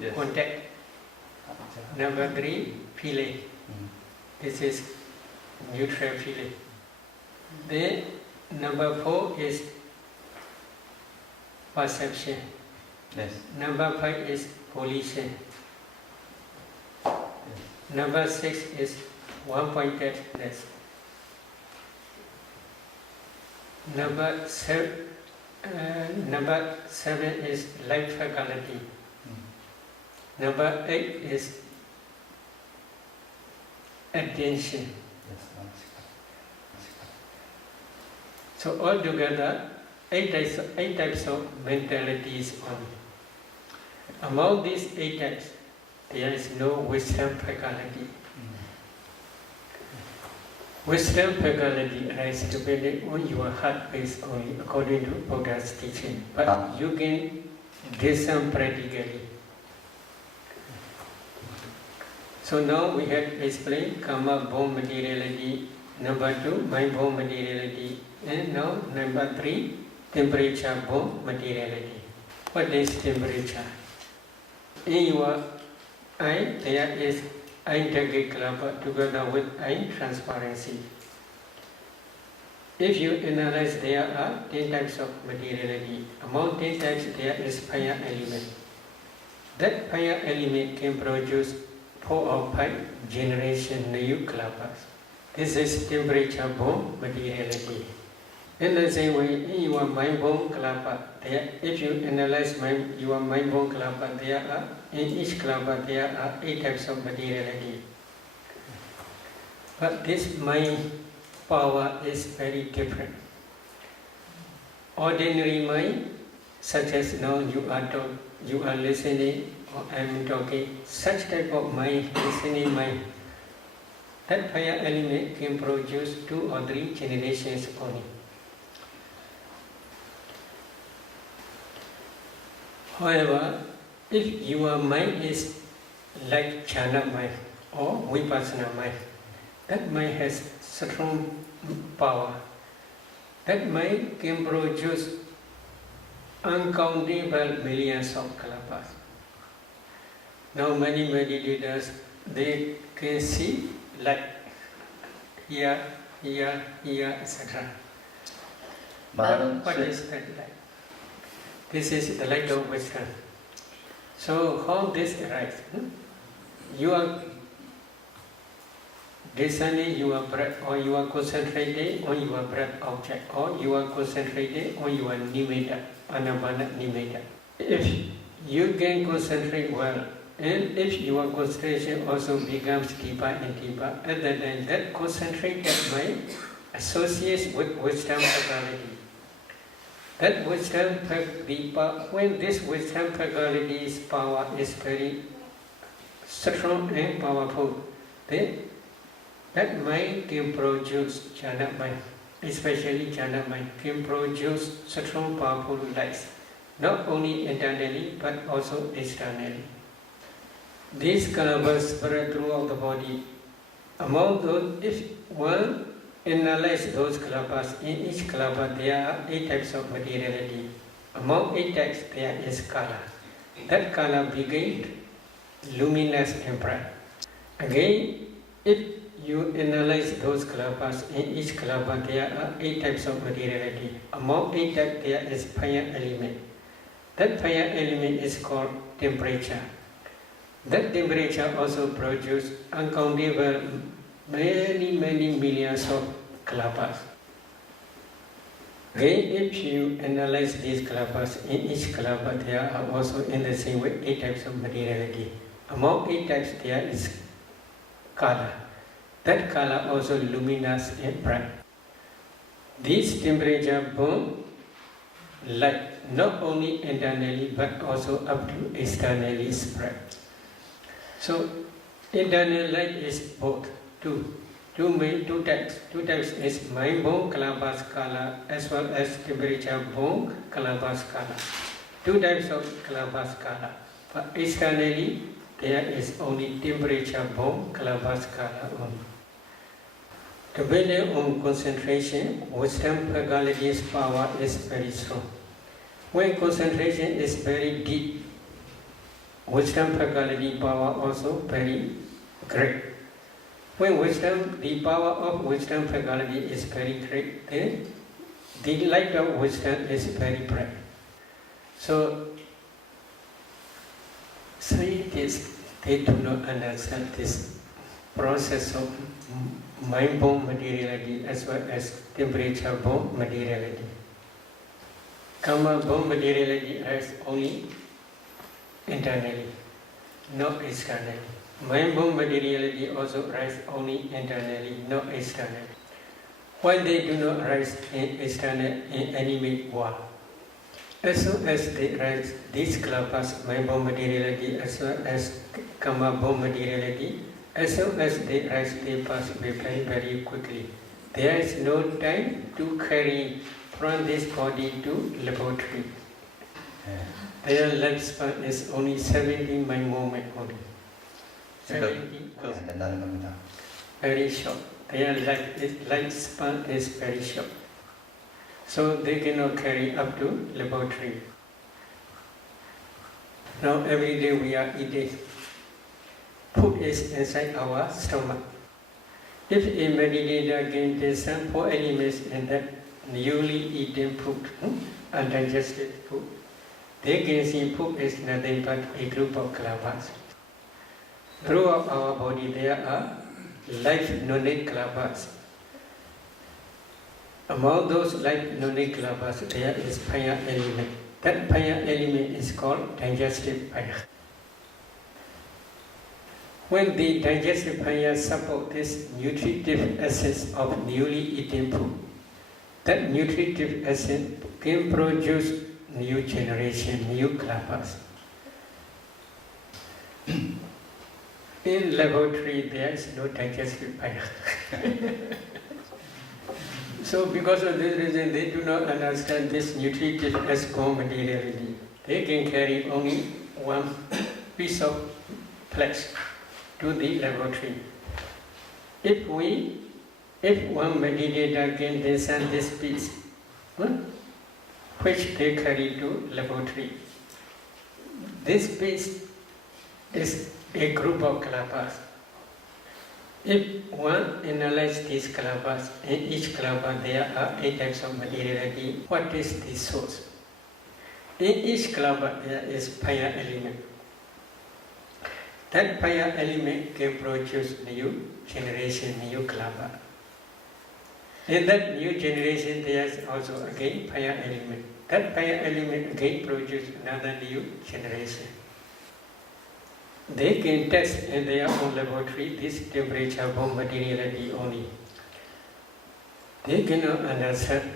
Yes. contact. Number 3, feeling. This is neutral feeling. Then number 4 is perception. Yes. Number 5 is volition. Number 6 is one-pointedness. Number 7 is light faculty. Number 8 is attention. So altogether, 8 types of mentalities only. Among these 8 types, there is no wisdom faculty. Wisdom faculty arises depending on your heart base only, according to Buddha's teaching. But you can discern practically. So now we have explained karma-born materiality. Number 2, mind-born materiality. And now number 3, temperature-born materiality. What is temperature? In your eye, there is eye target cluster together with eye transparency. If you analyze, there are 10 types of materiality. Among 10 types, there is fire element. That fire element can produce 4 or 5 generation new clusters. This is temperature-born materiality. In the same way, in your mind-born cluster, if you analyze your mind-born cluster, in each cluster there are 8 types of materiality. But this mind power is very different. Ordinary mind, such as now you are listening or I am talking, such type of mind, listening mind, that fire element can produce 2 or 3 generations only. However, if your mind is like jhana mind or vipassana mind, that mind has strong power. That mind can produce uncountable millions of kalpas. Now many meditators, they can see light here, here, here, etc. What is that light? This is the light of wisdom. So how this arises? You are discerning your breath, or you are concentrating on your breath object, or you are concentrating on your nimitta, anapana nimitta. If you can concentrate well, and if your concentration also becomes deeper and deeper, at that time that concentrated mind associates with wisdom faculty. That wisdom faculty, when this wisdom faculty's power is very strong and powerful, then that mind can produce jhana mind, especially jhana mind, can produce strong, powerful lights, not only internally but also externally. These kalpas spread throughout the body. Among those, if one analyze those kalpas, in each kalpa there are 8 types of materiality. Among 8 types there is kala. That kala became luminous and bright. Again, if you analyze those kalpas, in each kalpa there are 8 types of materiality. Among 8 types there is fire element. That fire element is called temperature. That temperature also produces uncountable many millions of kalpas. Again, if you analyze these kalpas, in each kalapa there are also in the same way 8 types of materiality. Among 8 types there is kala. That kala also luminous and bright. These temperature burn light not only internally but also up to externally spread. So internal light is both two types. 2 types is mind-born kalapas kala as well as temperature-born kalapas kala. 2 types of kalapas kala. But externally there is only temperature-born kalapas kala only. Depending on concentration, wisdom faculty's power is very strong. When concentration is very deep, then that wisdom faculty can produce uncountable millions of kalpas. Again, if you analyze your breath object, or you are concentrating on your breath object, or you are concentrating on your nimitta, anapana nimitta. If you can concentrate well, and if your concentration also becomes deeper and deeper, at that time that concentrated mind associates with wisdom faculty. That wisdom faculty also becomes luminous and bright. Again, if you analyze those kalpas, in each kalpa there are 8 types of materiality. Among 8 types there is kala. That kala also luminous and bright. These temperature burn light not only internally but also up to externally spread. So internal light is both two types. 2 types is mind-born kalapas kala as well as temperature-born kalapas kala. 2 types of kalapas kala. But externally there is only temperature-born kalapas kala only. Depending on concentration, wisdom faculty's power is very strong. When concentration is very wisdom faculty power also very great. When wisdom, the power of wisdom faculty is very great, then the light of wisdom is very bright. So scientists, they do not understand this process of mind-born materiality as well as temperature-born materiality. Karma-born materiality is only internally, not externally. Mind-born materiality also rises only internally, not externally. Why they do not rise in external in animate world? As soon as they rise, these clusters, mind-born materiality as well as karma-born materiality, as soon as they rise, they pass away very, very quickly. There is no time to carry from this body to laboratory. Their lifespan is only 70 mind moment only. 70 very short. Their lifespan is very short. So they cannot carry up to laboratory. Now every day we are eating. Food is inside our stomach. If a meditator can discern 4 elements in that newly eaten food, undigested food, they can see food is nothing but a group of clusters. Throughout our body there are life knowledge clusters. Among those life knowledge clusters there is fire element. That fire element is called digestive fire. When the digestive fire supports this nutritive essence of newly eaten food, that nutritive essence can produce new generation, new clusters. In laboratory there is no digestive fire. So because of this reason they do not understand this nutritive essence of materiality. They can carry only one piece of flesh to the laboratory. If one meditator can discern this piece, which they carry to laboratory, this piece is a group of clusters. If one analyzes these clusters, in each cluster there are 8 types of materiality. What is the source? In each cluster there is fire element. That fire element can produce new generation, new cluster. In that new generation there is also again fire element. That fire element again produces another new generation. They can test in their own laboratory this temperature-born materiality only. They cannot understand,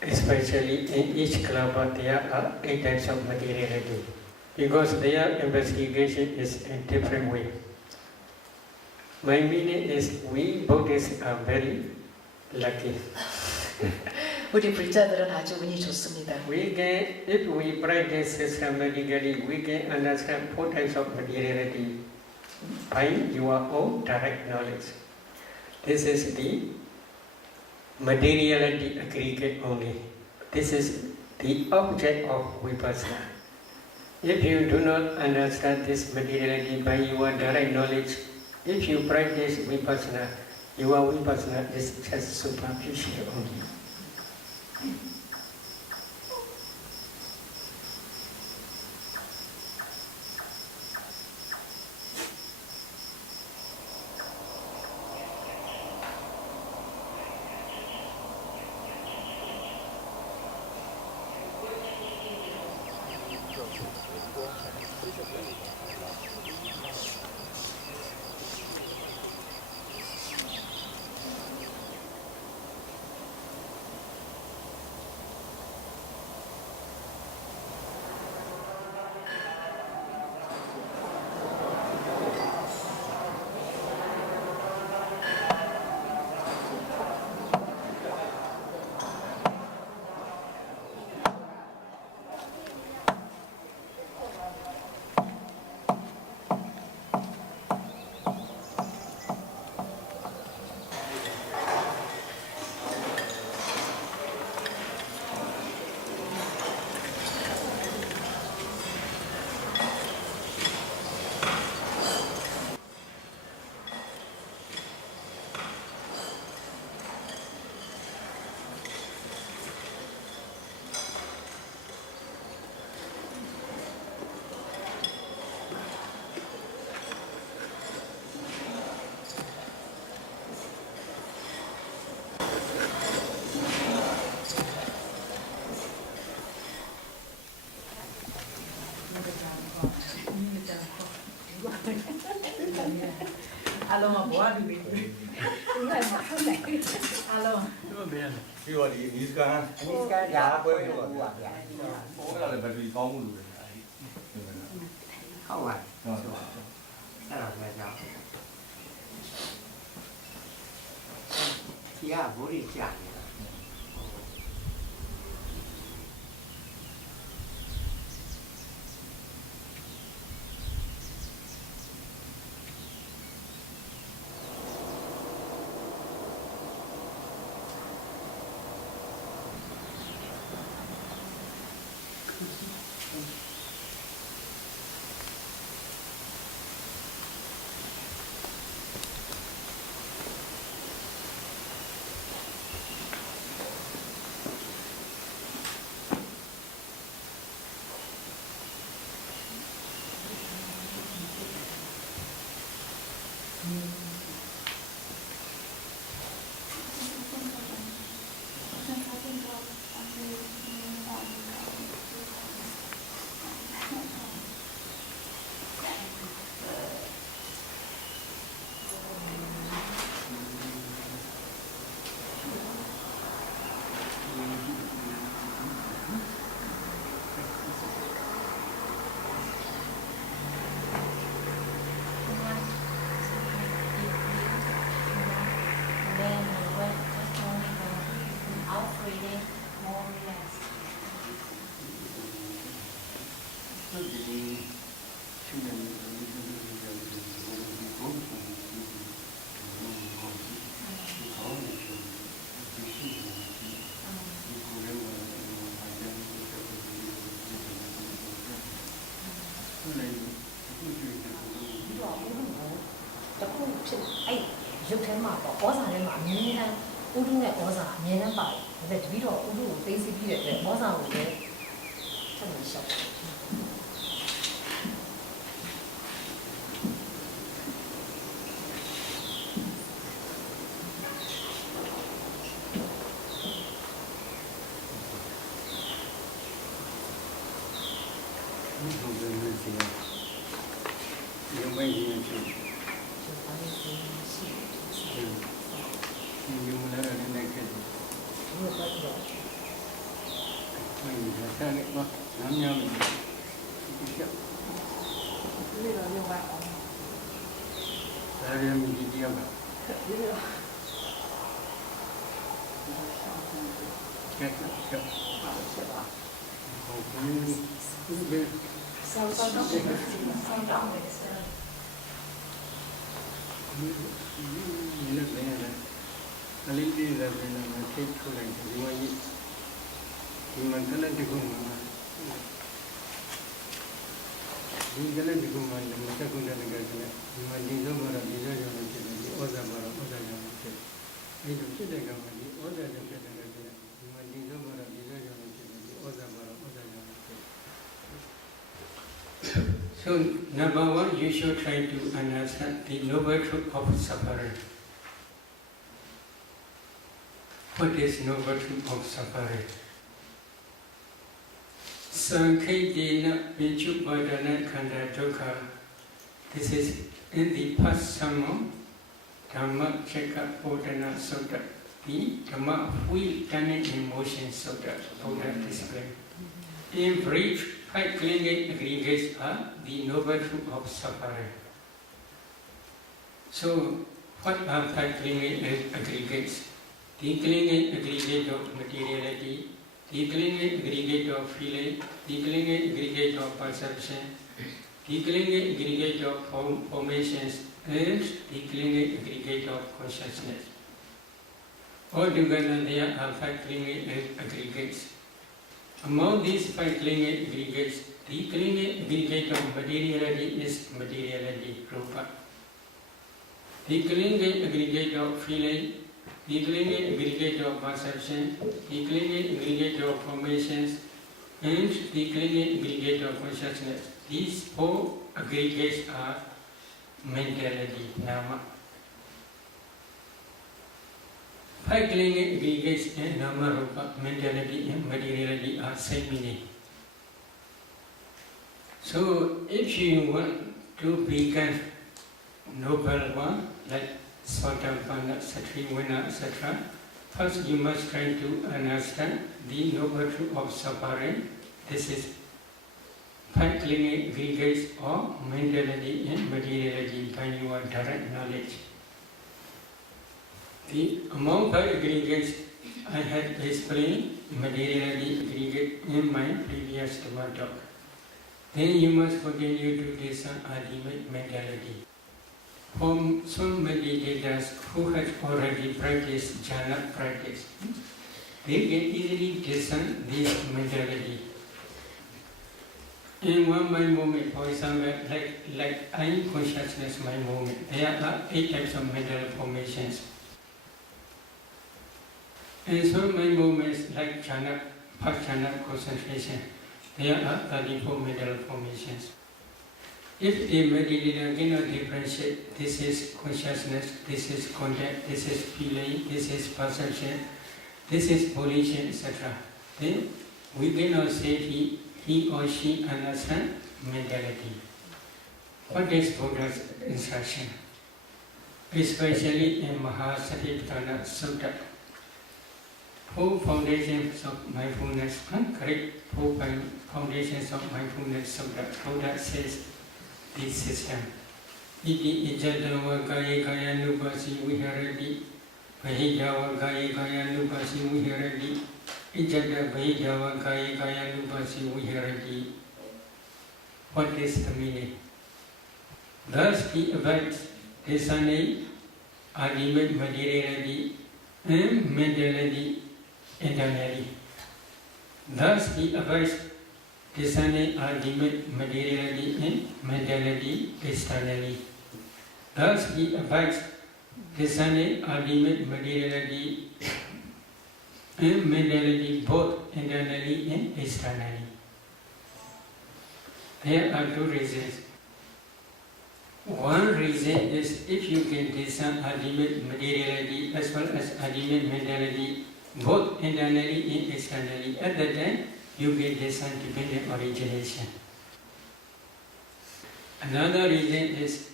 especially in each cluster there are 8 types of materiality, because their investigation is in different way. My meaning is we Buddhists are very lucky. 우리 불자들은 아주 운이 좋습니다. We can, if we practice systematically, we can understand 4 types of materiality by your own direct knowledge. This is the materiality aggregate only. This is the object of vipassana. If you do not understand this materiality by your direct knowledge, if you practice vipassana, your vipassana is just superficial only. အားလုံးကဘဝတူတွေဒီကမှာဟုတ်တယ်အားလုံးတော့မရဘူးပြီးတော့ဒီနီစကန်ရာပွဲလို့ပါဗျာပေါ်လာတဲ့ဘက်ထရီကောင်းမှုလို့လေဟုတ်ပါဟုတ်အဲ့ဒါပဲကြောင့်ဒီကဘိုးကြီးကြာနေတာရုပ်ထဲမှာပေါ့ဩဇာထဲမှာအမြဲတမ်းဥဒုနဲ့ဩဇာအမြဲတမ်းပါတယ်ဒါပေမဲ့တပည့်တော်ဥဒုကိုသိသိပြီးတဲ့အတွက်ဩဇာကိုလည်းဆက်ပြီးရှောက်တယ်So, number one, you should try to understand the noble truth of suffering. What is noble truth of suffering? Sankhaidena Vichubhadana Khanda Dukkha. This is in the past sermon, Dhamma Cheka Bodhana Sutta, the Dhamma wheel turning in motion Sutta, Buddha explained. In brief, 5 clinging aggregates are the noble truth of suffering. So, what are 5 clinging aggregates? The clinging aggregate of materiality, the clinging aggregate of feeling, the clinging aggregate of perception, the clinging aggregate of formations, and the clinging aggregate of consciousness. Altogether, there are 5 clinging aggregates. Among these 5 clinging aggregates, the clinging aggregate of materiality is materiality, rupa. The clinging aggregate of feeling, the clinging aggregate of perception, the clinging aggregate of formations, and the clinging aggregate of consciousness. These 4 aggregates are mentality, nama. 5 clinging aggregates in nama, rupa, mentality and materiality are same meaning. So, if you want to become noble one, like Sotapanna, Satrivanna, etc., first you must try to understand the noble truth of suffering. This is five clinic aggregates of mentality and materiality by your direct knowledge. Among five aggregates, I had explained materiality aggregate in my previous talk. Then you must continue to discern ultimate mentality. For some meditators who have already practiced jhana practice, they can easily discern this mentality. In one mind movement, for example, like eye consciousness mind movement, there are 8 types of mental formations. In some mind movements, like jhana, first jhana concentration, there are 34 mental formations. If a meditator cannot differentiate, this is consciousness, this is contact, this is feeling, this is perception, this is volition, etc., then we cannot say he or she understands mentality. What is Buddha's instruction? Especially in Mahasatipatthana Sutta, 4 foundations of mindfulness, correct 4 foundations of mindfulness Sutta, Buddha says this system. Iti ijadava kaya kaya nupasi viharati, vahidava kaya kaya nupasi viharati, ijada vahidava kaya kaya nupasi viharati. What is the meaning? Thus he abides discerning ultimate materiality and mentality internally. Thus he abides discerning ultimate materiality and mentality externally. Thus he abides discerning ultimate materiality and mentality both internally and externally. There are 2 reasons. One reason is if you can discern ultimate materiality as well as ultimate mentality both internally and externally, at that time you can discern dependent origination. Another reason is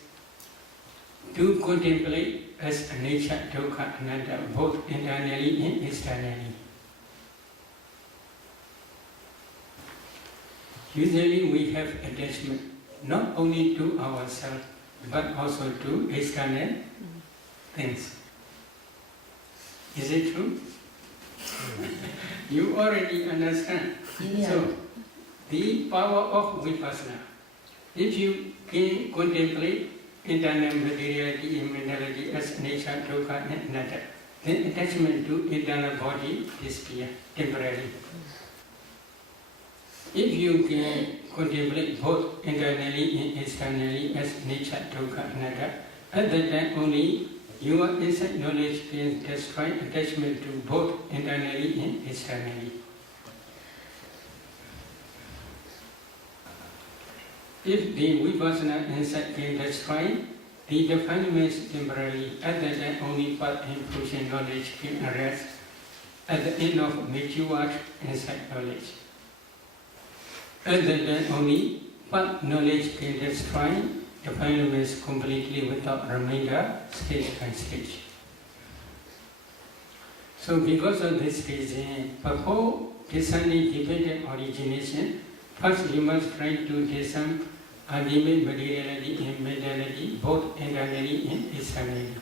to contemplate as nature, dukkha, anatta, both internally and externally. Usually we have attachment not only to ourselves but also to external things. Is it true? You already understand. Yeah. So, the power of vipassana. If you can contemplate internal materiality and mentality as nature, dukkha and anatta, then attachment to internal body disappears temporarily. If you can contemplate both internally and externally as nature, dukkha, anatta, at that time only your inside knowledge can destroy attachment to both internally and externally. If the vipassana insight can destroy the defilements temporarily, at that time only path and function knowledge can arise at the end of matured insight knowledge. At that time only path knowledge can destroy defilements completely without remainder, stage by stage. So because of this reason, before discerning dependent origination, first you must try to discern ultimate materiality and mentality both internally and externally.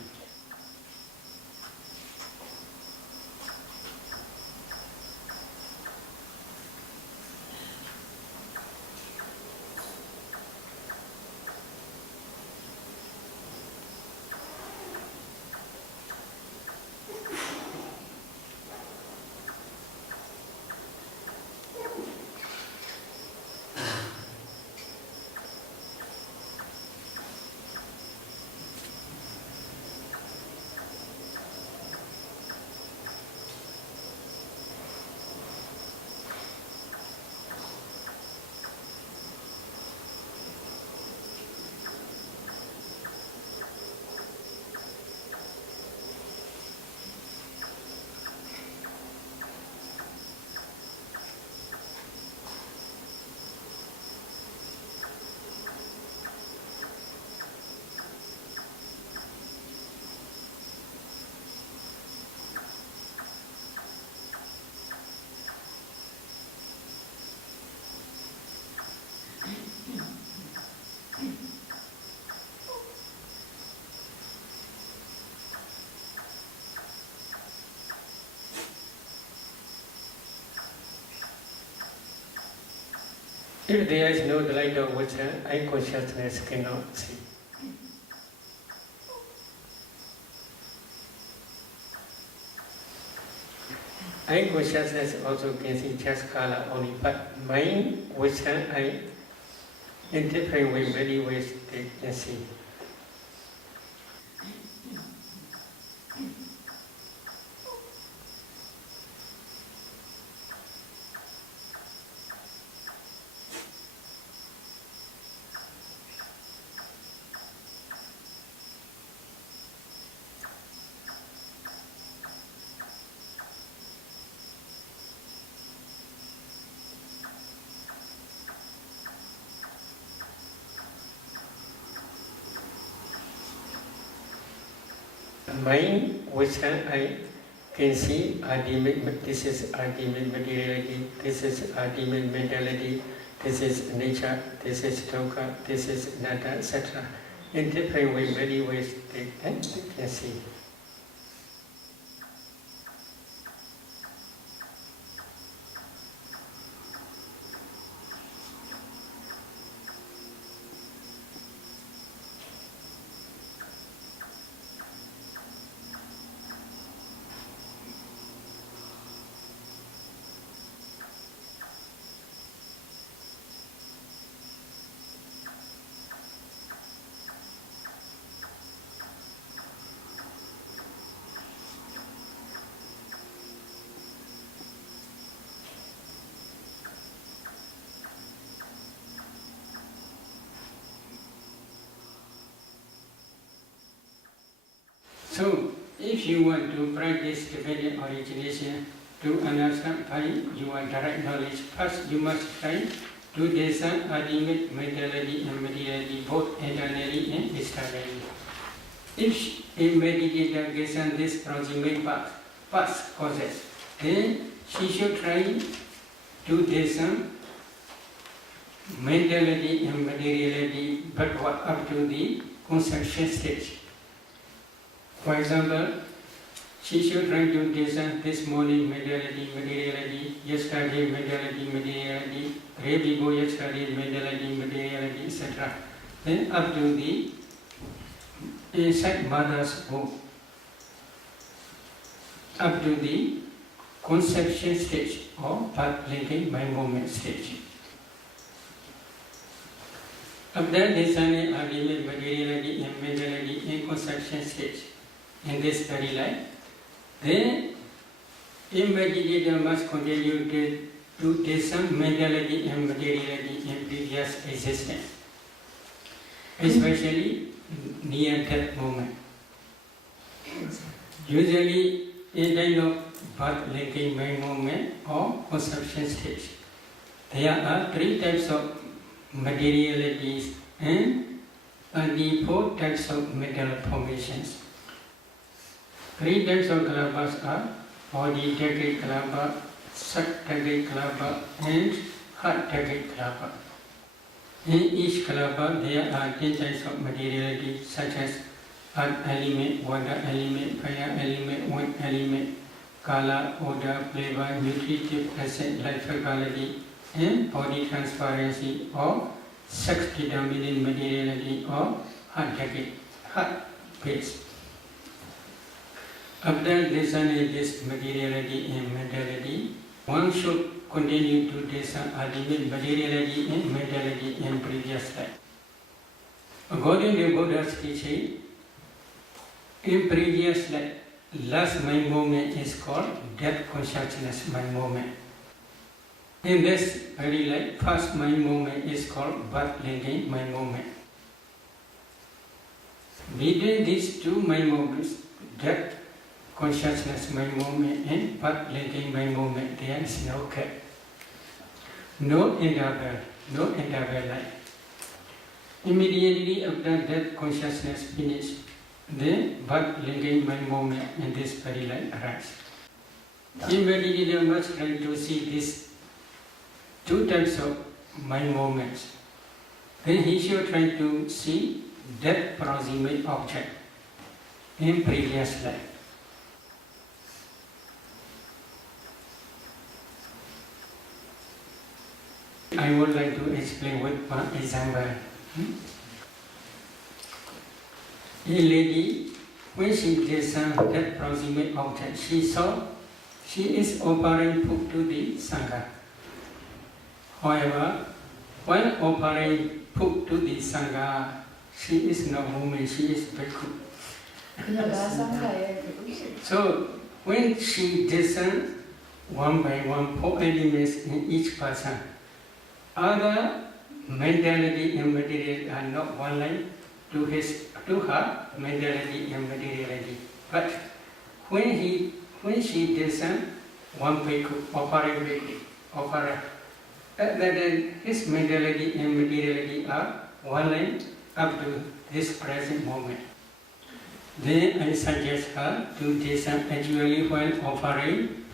If there is no light of wisdom, eye consciousness cannot see. Eye consciousness also can see just color only, but mind, wisdom, eye, in different ways, many ways they can see. Mind, wisdom, I can see ultimate, this is ultimate materiality, this is ultimate mentality, this is nature, this is dukkha, this is nada, etc. In different ways, many ways they can see. So, if you want to practice dependent origination to understand by your direct knowledge, first you must try to discern ultimate mentality and materiality both internally and externally. If a meditator gets on this proximate past causes, then she should try to discern mentality and materiality but up to the conception stage. For example, she should try to discern this morning mentality, materiality, yesterday mentality, materiality, day before yesterday mentality, materiality, etc. Then up to the inside mother's womb, up to the conception stage or path linking mind movement stage. After discerning ultimate materiality and mentality in conception stage, in this very life, then a meditator must continue to discern mentality and materiality in previous existence, especially near death moment. Usually, in time of birth linking mind movement or conception stage, there are 3 types of materialities and 24 types of mental formations. 3 types of kalabas are body decade kalaba, sat decade kalaba, and heart decade kalaba. In each kalaba, there are 10 types of materiality such as earth element, water element, fire element, wind element, color, odor, flavor, nutritive acid, life quality, and body transparency or sex determining materiality or heart decade, heart base. After discerning this materiality and mentality, one should continue to discern ultimate materiality and mentality in previous life. According to Buddha's teaching, in previous life, last mind movement is called death consciousness mind movement. In this very life, first mind movement is called birth linking mind movement. Between these 2 mind movements, death consciousness mind movement and birth linking mind movement, there is no gap, no interval life. Immediately after death consciousness finishes, then birth linking mind movement in this very life arises. In meditation, must try to see these 2 types of mind movements. Then he should try to see death proximate object in previous life. I would like to explain with one example. A lady, when she discerned that proximate object she saw, she is offering food to the Sangha. However, when offering food to the Sangha, she is not woman, she is bhikkhu. So, when she discerned one by one 4 elements in each person, other mentality and materiality are not one line to her mentality and materiality. But when she discerned one bhikkhu, offering, then his mentality and materiality are one line up to this present moment. Then I suggest her to discern actually when offering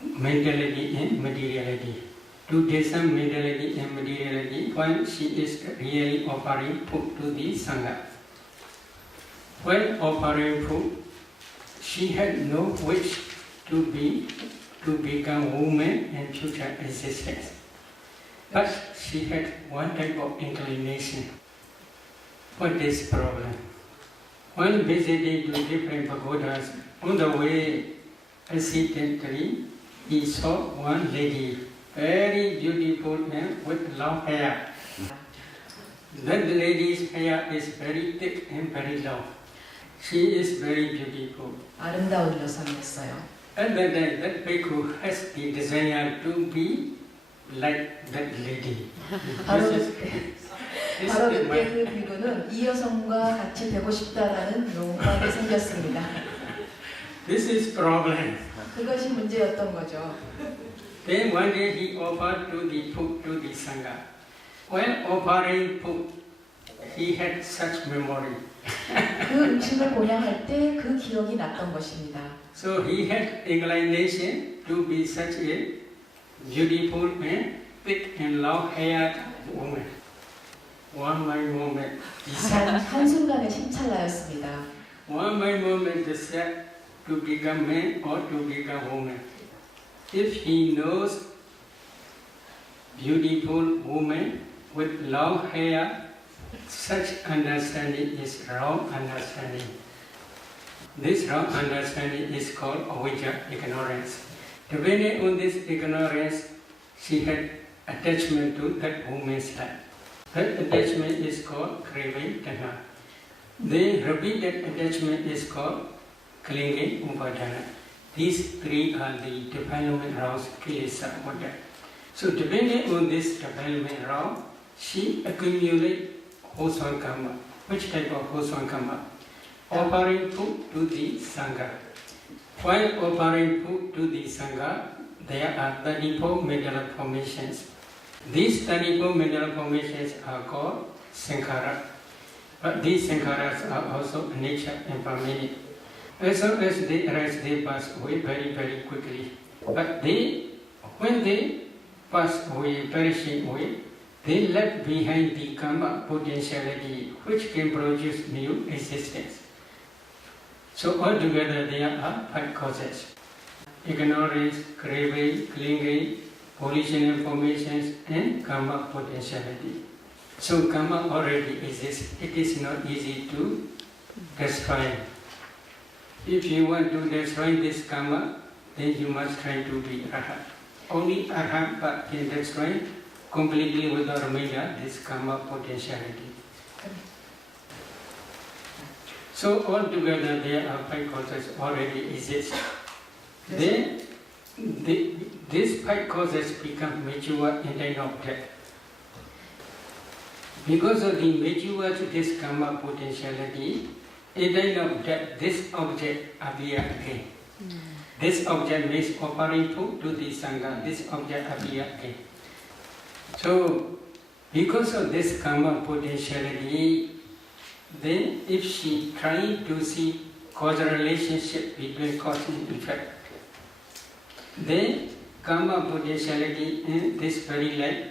mentality and materiality. To discern mentality and materiality when she is really offering food to the Sangha. When offering food, she had no wish to become woman and future existence. But she had one type of inclination. What is problem? When visiting to different pagodas, on the way, accidentally, he saw one lady, very beautiful man with long hair. That lady's hair is very thick and very long. She is very beautiful. 아름다운 여성이었어요. And then that bhikkhu has the desire to be like that lady. 바로 그때 그 비구는 이 여성과 같이 되고 싶다라는 욕망이 생겼습니다. This is problem. 그것이 문제였던 거죠. Then one day he offered to the food to the Sangha. When offering food, he had such memory. 그 음식을 공양할 때 그 기억이 났던 것입니다. So he had inclination to be such a beautiful man, thick and long-haired woman. One my moment, 한순간의 심찰라였습니다. one my moment decide to become man or to become woman. If he knows beautiful woman with long hair, such understanding is wrong understanding. This wrong understanding is called avijja, ignorance. Depending on this ignorance, she had attachment to that woman's life. That attachment is called craving, tanha. Then repeated attachment is called clinging, upadana. These three are the development rounds, kilesa, vada. So depending on this development round, she accumulates wholesome karma. Which type of wholesome karma? Offering food to the Sangha. While offering food to the Sangha, there are 34 mental formations. These 34 mental formations are called sankhara. But these sankharas are also nature and permanent. As soon as they arise, they pass away very, very quickly. But when they pass away, perishing away, they left behind the karma potentiality which can produce new existence. So altogether there are 5 causes: ignorance, craving, clinging, volitional formations, and karma potentiality. So karma already exists. It is not easy to destroy. If you want to destroy this karma, then you must try to be arhat. Only arhat can destroy completely without remainder this karma potentiality. So altogether there are 5 causes already exist. Then these 5 causes become mature in time of death. Because of the mature to this karma potentiality, in time of death, this object appears again. This object means offering food to the Sangha, this object appears again. So, because of this karma potentiality, then if she tries to see causal relationship between cause and effect, then karma potentiality in this very life